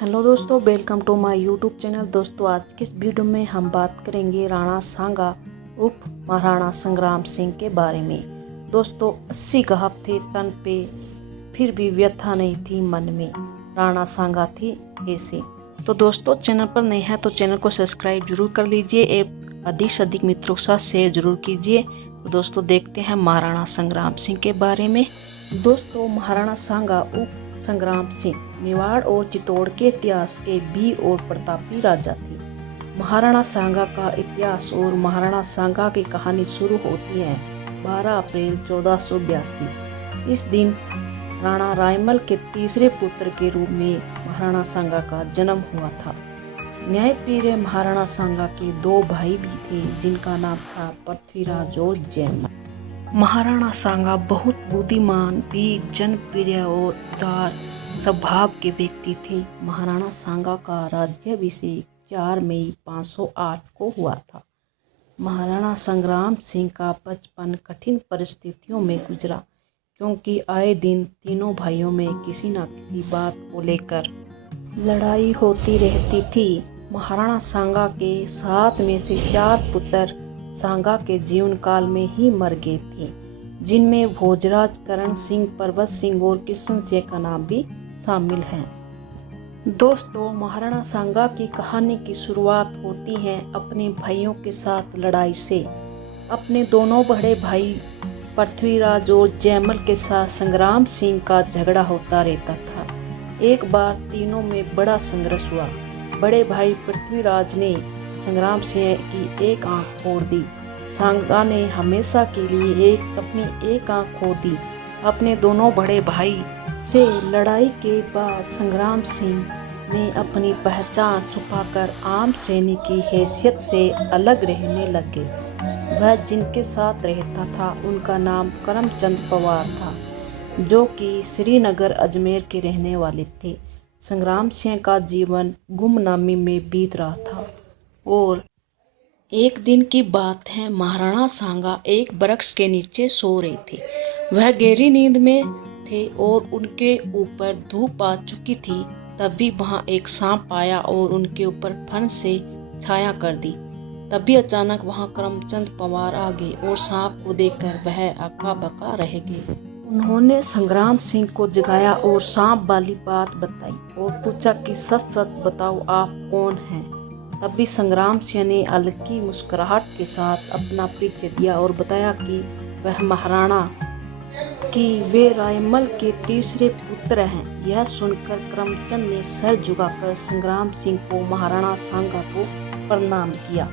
Hello दोस्तों, welcome to my YouTube channel. दोस्तों, आज के इस वीडियो में हम बात करेंगे राणा सांगा उर्फ महाराणा संग्राम सिंह के बारे में। दोस्तों, 80 घाव थे तन पे, फिर भी व्यथा नहीं थी मन में, राणा सांगा थी ऐसे। तो दोस्तों, चैनल पर नए हैं तो चैनल को सब्सक्राइब जरूर कर लीजिए, अधिक से अधिक मित्रों के साथ शेयर जरूर कीजिए। तो दोस्तों, देखते हैं महाराणा संग्राम सिंह के बारे में। दोस्तों, महाराणा सांगा उर्फ संग्राम सिंह मेवाड़ और चित्तौड़ के इतिहास के वीर और प्रतापी राजा थे। महाराणा सांगा का इतिहास और महाराणा सांगा की कहानी शुरू होती है 12 अप्रैल 1482। इस दिन राणा रायमल के तीसरे पुत्र के रूप में महाराणा सांगा का जन्म हुआ था। न्यायप्रिय महाराणा सांगा के 2 भाई भी थे, जिनका नाम था पृथ्वीराज और जयमल। महाराणा सांगा बहुत बुद्धिमान, वीर, जनप्रिय और उदार स्वभाव के व्यक्ति थे। महाराणा सांगा का राज्याभिषेक 4 मई 508 को हुआ था। महाराणा संग्राम सिंह का बचपन कठिन परिस्थितियों में गुजरा, क्योंकि आए दिन तीनों भाइयों में किसी न किसी बात को लेकर लड़ाई होती रहती थी। महाराणा सांगा के 7 में से 4 पुत्र सांगा के जीवन काल में ही मर गए थे, जिनमें भोजराज, करण सिंह, पर्वत सिंह और किशन सिंह का नाम भी शामिल है। दोस्तों, महाराणा सांगा की कहानी की शुरुआत होती है अपने भाइयों के साथ लड़ाई से। अपने दोनों बड़े भाई पृथ्वीराज और जयमल के साथ संग्राम सिंह का झगड़ा होता रहता था। एक बार तीनों में बड़ा संघर्ष हुआ। बड़े भाई पृथ्वीराज ने संग्राम सिंह की एक आंख फोड़ दी। सांगा ने हमेशा के लिए अपनी एक आंख खो दी। अपने दोनों बड़े भाई से लड़ाई के बाद संग्राम सिंह ने अपनी पहचान छुपाकर आम सैनिक की हैसियत से अलग रहने लगे। वह जिनके साथ रहता था उनका नाम करमचंद पवार था, जो कि श्रीनगर अजमेर के रहने वाले थे। संग्राम सिंह का जीवन गुमनामी में बीत रहा था और एक दिन की बात है, महाराणा सांगा एक वृक्ष के नीचे सो रहे थे। वह गहरी नींद में थे और उनके ऊपर धूप आ चुकी थी। तभी वहां एक सांप आया और उनके ऊपर फन से छाया कर दी। तभी अचानक वहां करमचंद पवार आ गए और सांप को देखकर वह अक्का बक्का रह गए। उन्होंने संग्राम सिंह को जगाया और सांप वाली बात बताई और पूछा कि सच सच बताओ, आप कौन हैं। तभी संग्राम सिंह ने हल्की मुस्कुराहट के साथ अपना परिचय दिया और बताया कि वह महाराणा कि वे रायमल के तीसरे पुत्र हैं। यह सुनकर करमचंद ने सर झुकाकर संग्राम सिंह को महाराणा सांगा को प्रणाम किया।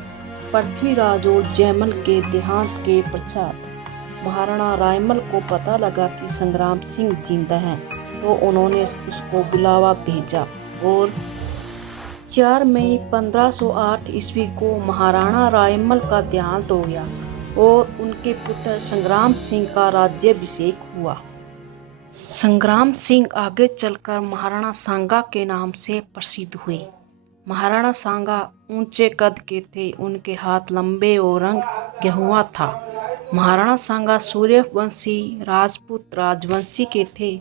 पृथ्वीराज और जयमल के देहांत के पश्चात महाराणा रायमल को पता लगा कि संग्राम सिंह जिंदा हैं, तो उन्होंने उसको बुलावा भेजा और 4 मई 1508 ईस्वी को महाराणा रायमल का देहांत हो गया और उनके पुत्र संग्राम सिंह का राज्याभिषेक हुआ। संग्राम सिंह आगे चलकर महाराणा सांगा के नाम से प्रसिद्ध हुए। महाराणा सांगा ऊंचे कद के थे, उनके हाथ लंबे और रंग गेहुआ था। महाराणा सांगा सूर्यवंशी राजपूत राजवंशी के थे।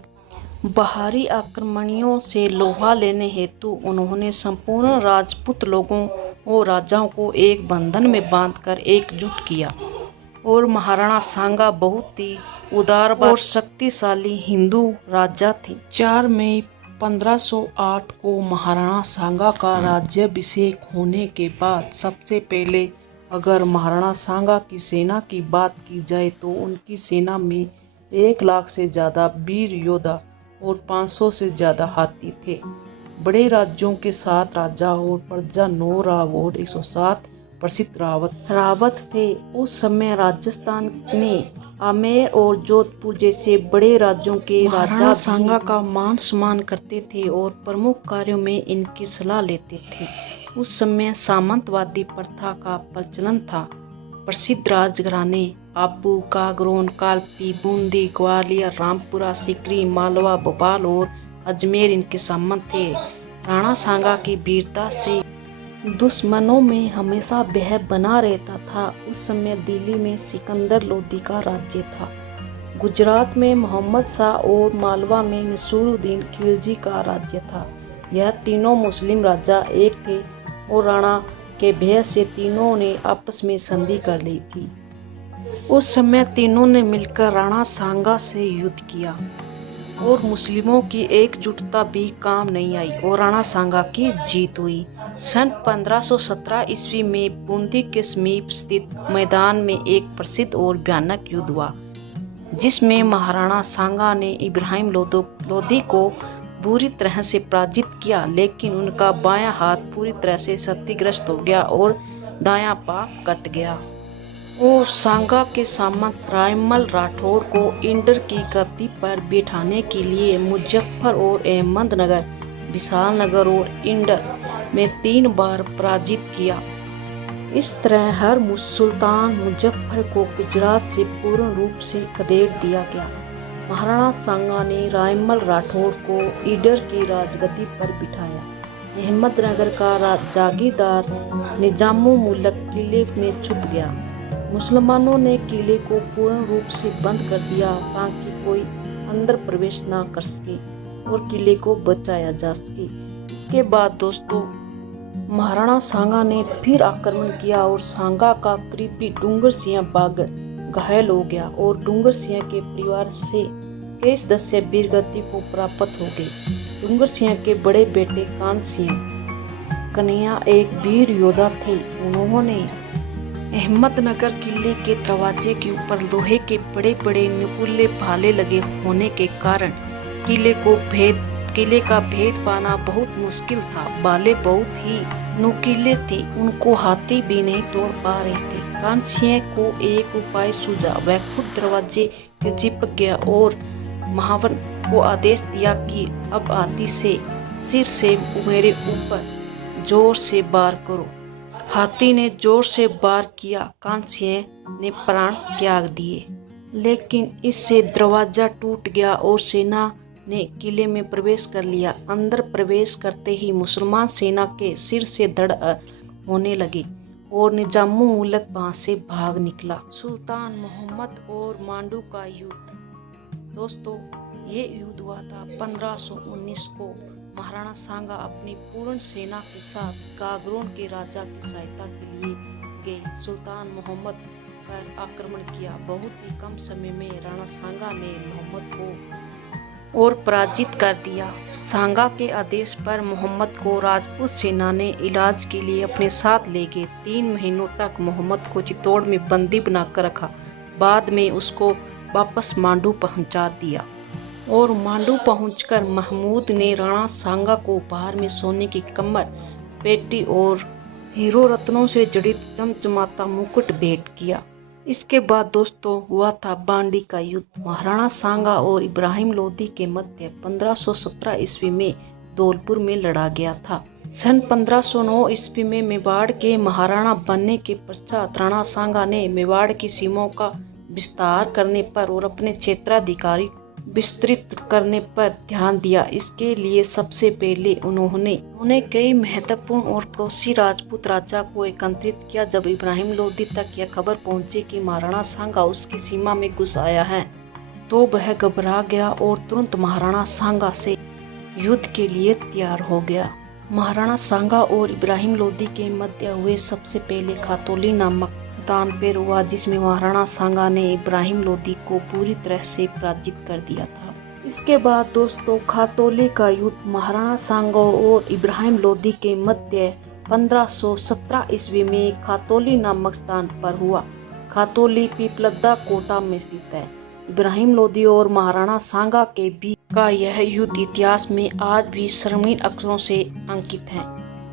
बाहरी आक्रमणियों से लोहा लेने हेतु उन्होंने संपूर्ण राजपूत लोगों और राजाओं को एक बंधन में बांधकर एकजुट किया और महाराणा सांगा बहुत ही उदार और शक्तिशाली हिंदू राजा थे। 4 मई 1508 को महाराणा सांगा का राज्याभिषेक होने के बाद सबसे पहले अगर महाराणा सांगा की सेना की बात की जाए तो उनकी सेना में 1 लाख से ज़्यादा वीर योद्धा और 500 से ज़्यादा हाथी थे। बड़े राज्यों के 7 राजा और प्रजा 9 राव और 107 प्रसिद्ध रावत थे। उस समय राजस्थान में आमेर और जोधपुर जैसे बड़े राज्यों के राजा सांगा का मान सम्मान करते थे और प्रमुख कार्यों में इनकी सलाह लेते थे। उस समय सामंतवादी प्रथा का प्रचलन था। प्रसिद्ध राजघराने आबू, कागरोन, कालपी, बूंदी, ग्वालियर, रामपुरा, सिकरी, मालवा, भोपाल और अजमेर इनके सामंत थे। राणा सांगा की वीरता से दुश्मनों में हमेशा भय बना रहता था। उस समय दिल्ली में सिकंदर लोदी का राज्य था, गुजरात में मोहम्मद शाह और मालवा में नसीरुद्दीन खिलजी का राज्य था। यह तीनों मुस्लिम राजा एक थे और राणा के भय से तीनों ने आपस में संधि कर ली थी। उस समय तीनों ने मिलकर राणा सांगा से युद्ध किया और मुस्लिमों की एकजुटता भी काम नहीं आई और राणा सांगा की जीत हुई। सन 1517 ईस्वी में बूंदी के समीप स्थित मैदान में एक प्रसिद्ध और भयानक युद्ध हुआ, जिसमें महाराणा सांगा ने इब्राहिम लोदी को बुरी तरह से पराजित किया, लेकिन उनका बायां हाथ पूरी तरह से क्षतिग्रस्त हो गया और दायां पांव कट गया और सांगा के सामंत रायमल राठौड़ को इंडर की गद्दी पर बैठाने के लिए मुजफ्फर और अहमदनगर, विशालनगर और इंडर में 3 बार पराजित किया। इस तरह हर सुल्तान मुजफ्फर को गुजरात से पूर्ण रूप से खदेड़ दिया गया। महाराणा सांगा ने रायमल राठौड़ को ईडर की राजगद्दी पर बिठाया। अहमदनगर का जागीरदार निजामुल मुल्क किले में छुप गया। मुसलमानों ने किले को पूर्ण रूप से बंद कर दिया ताकि कोई अंदर प्रवेश ना कर सके और किले को बचाया जा सके। इसके बाद दोस्तों महाराणा सांगा ने फिर आक्रमण किया और सांगा का करीबी डूंगर सिंह बागर घायल हो गया और डूंगर सिंह के परिवार से कई सदस्य वीरगति को प्राप्त हो गए। डूंगर सिंह के बड़े बेटे कान सिंह कन्हैया एक वीर योद्धा थे। उन्होंने अहमदनगर किले के दरवाजे के ऊपर लोहे के बड़े बड़े नुकीले भाले लगे होने के कारण किले का भेद पाना बहुत मुश्किल था। भाले बहुत ही नुकीले थे, उनको हाथी भी नहीं तोड़ पा रहे थे। कान सिंह को एक उपाय सूझा। वह खुद दरवाजे के चिपक गया और महावन को आदेश दिया कि अब हाथी से सिर से मेरे ऊपर जोर से वार करो। हाथी ने जोर से वार किया। कान सिंह ने प्राण त्याग दिए, लेकिन इससे दरवाजा टूट गया और सेना ने किले में प्रवेश कर लिया। अंदर प्रवेश करते ही मुसलमान सेना के सिर से धड़ होने लगे और निजामुल मुल्क वहां से भाग निकला। सुल्तान मोहम्मद और मांडू का युद्ध। दोस्तों ये युद्ध हुआ था 1519 को। महाराणा सांगा अपनी पूर्ण सेना के साथ गागरोन के राजा की सहायता के लिए गए। सुल्तान मोहम्मद पर आक्रमण किया। बहुत ही कम समय में राणा सांगा ने मोहम्मद को और पराजित कर दिया। सांगा के आदेश पर मोहम्मद को राजपूत सेना ने इलाज के लिए अपने साथ ले गए। 3 महीनों तक मोहम्मद को चित्तौड़ में बंदी बनाकर रखा। बाद में उसको वापस मांडू पहुंचा दिया और मांडू पहुंचकर महमूद ने राणा सांगा को उपहार में सोने की कमर, पेटी और हीरो रत्नों से जड़ित चमचमाता मुकुट भेंट किया। इसके बाद दोस्तों हुआ था बांडी का युद्ध। महाराणा सांगा और इब्राहिम लोदी के मध्य 1517 ईस्वी में धौलपुर में लड़ा गया था। सन 1509 ईस्वी में मेवाड़ के महाराणा बनने के पश्चात राणा सांगा ने मेवाड़ की सीमाओं का विस्तार करने पर और अपने क्षेत्राधिकारी विस्तृत करने पर ध्यान दिया। इसके लिए सबसे पहले उन्होंने कई महत्वपूर्ण और पड़ोसी राजपूत राजा को एकत्रित किया। जब इब्राहिम लोदी तक यह खबर पहुंची कि महाराणा सांगा उसकी सीमा में घुस आया है, तो वह घबरा गया और तुरंत महाराणा सांगा से युद्ध के लिए तैयार हो गया। महाराणा सांगा और इब्राहिम लोदी के मध्य हुए सबसे पहले खातौली नामक तानपेर हुआ, जिसमें महाराणा सांगा ने इब्राहिम लोदी को पूरी तरह से पराजित कर दिया था। इसके बाद दोस्तों खातौली का युद्ध महाराणा सांगा और इब्राहिम लोदी के मध्य 1517 ईस्वी में खातौली नामक स्थान पर हुआ। खातौली पीपलदा कोटा में स्थित है। इब्राहिम लोदी और महाराणा सांगा के बीच का यह युद्ध इतिहास में आज भी स्वर्णिम अक्षरों से अंकित है।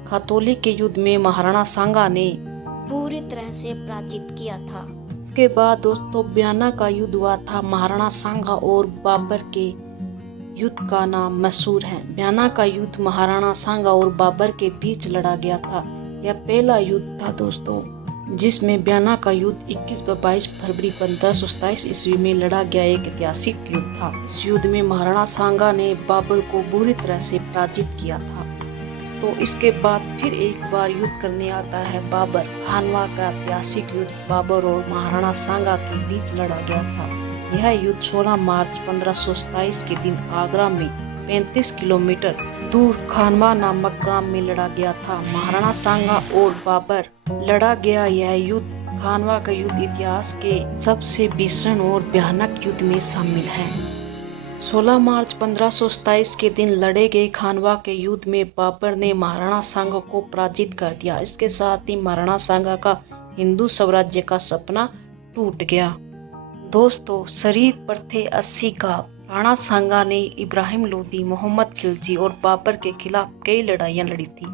खातौली के युद्ध में महाराणा सांगा ने पूरी तरह से पराजित किया था। इसके बाद दोस्तों ब्याना का युद्ध हुआ था। महाराणा सांगा और बाबर के युद्ध का नाम मशहूर है। ब्याना का युद्ध महाराणा सांगा और बाबर के बीच लड़ा गया था। यह पहला युद्ध था दोस्तों जिसमें ब्याना का युद्ध 21 व 22 फरवरी 1527 ईस्वी में लड़ा गया एक ऐतिहासिक युद्ध था। इस युद्ध में महाराणा सांगा ने बाबर को बुरी तरह से पराजित किया था। तो इसके बाद फिर एक बार युद्ध करने आता है बाबर खानवा का ऐतिहासिक युद्ध बाबर और महाराणा सांगा के बीच लड़ा गया था। यह युद्ध 16 मार्च 1527 के दिन आगरा में 35 किलोमीटर दूर खानवा नामक गांव में लड़ा गया था। महाराणा सांगा और बाबर लड़ा गया यह युद्ध खानवा का युद्ध इतिहास के सबसे भीषण और भयानक युद्ध में शामिल है। 16 मार्च 1527 के दिन लड़े गए खानवा के युद्ध में बाबर ने महाराणा सांगा को पराजित कर दिया। इसके साथ ही महाराणा सांगा का हिंदू स्वराज्य का सपना टूट गया। दोस्तों, शरीर पर थे 80 घाव। राणा सांगा ने इब्राहिम लोदी, मोहम्मद खिलजी और बाबर के खिलाफ कई लड़ाइयाँ लड़ी थी।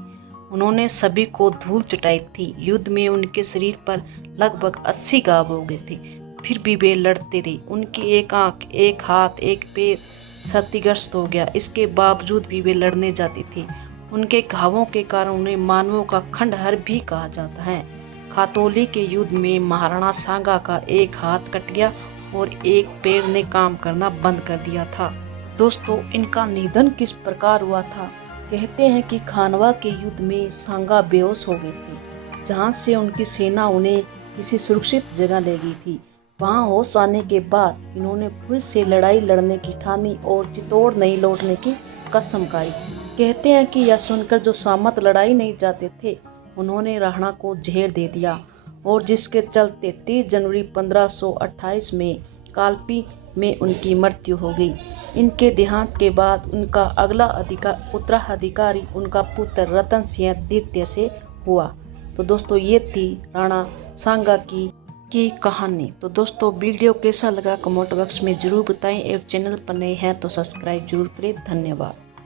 उन्होंने सभी को धूल चटाई थी। युद्ध में उनके शरीर पर लगभग 80 घाव हो गए थे। फिर भी वे लड़ते रहे। उनकी एक आंख, एक हाथ, एक पैर क्षतिग्रस्त हो गया। इसके बावजूद भी वे लड़ने जाते थे। उनके घावों के कारण उन्हें मानवों का खंडहर भी कहा जाता है। खातौली के युद्ध में महाराणा सांगा का एक हाथ कट गया और एक पैर ने काम करना बंद कर दिया था। दोस्तों, इनका निधन किस प्रकार हुआ था? कहते हैं कि खानवा के युद्ध में सांगा बेहोश हो गए थे, जहां से उनकी सेना उन्हें किसी सुरक्षित जगह ले गई थी। वहां होश आने के बाद इन्होंने फिर से लड़ाई लड़ने की ठानी और चित्तौड़ नहीं लौटने की कसम खाई। कहते हैं कि यह सुनकर जो सामंत लड़ाई नहीं जाते थे, उन्होंने राणा को जहर दे दिया और जिसके चलते 30 जनवरी 1528 में कालपी में उनकी मृत्यु हो गई। इनके देहांत के बाद उनका अगला उत्तराधिकारी उनका पुत्र रतन सिंह द्वितीय से हुआ। तो दोस्तों, ये थी राणा सांगा की कहानी। तो दोस्तों, वीडियो कैसा लगा कमेंट बॉक्स में जरूर बताएं और चैनल पर नए हैं तो सब्सक्राइब जरूर करें। धन्यवाद।